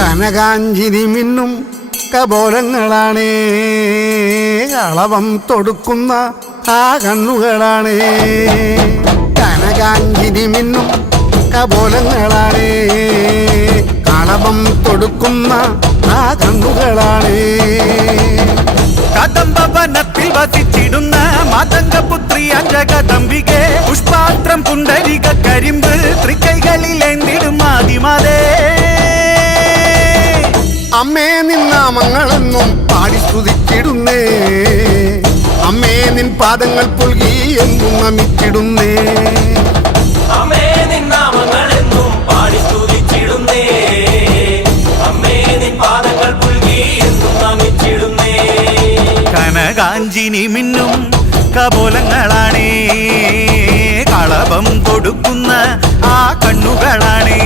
കനകാഞ്ചിരി മിന്നും കപോലങ്ങളാണേ, കളവം തൊടുക്കുന്ന ആ കണ്ണുകളാണേ. കനകാഞ്ചിരി മിന്നും കപോലങ്ങളാണേ, കളവം തൊടുക്കുന്ന ആ കണ്ണുകളാണേ. കദംബവനത്തിൽ വസിച്ചിടുന്ന മാതംഗപുത്രി അഞ്ജകദംബികെ, പുഷ്പാത്രം പുണ്ടരിക കരിമ്പ് തൃക്കൈകളിലേന്തിടും ആദിമാതേ. അമ്മേ നിന്നാമങ്ങളെന്നും പാടി സ്തുതിച്ചിടുന്നേ, അമ്മേ നിൻ പാദങ്ങൾ പുൽകി എന്നും നമിച്ചിടുന്നേ. അമ്മേ നിന്നാമങ്ങളെന്നും പാടി സ്തുതിച്ചിടുന്നേ, അമ്മേ നിൻ പാദങ്ങൾ പുൽകി എന്നും നമിച്ചിടുന്നേ. കനകാഞ്ചിനി മിന്നും കപോലങ്ങളാണേ, കളഭം കൊടുക്കുന്ന ആ കണ്ണുകളാണേ.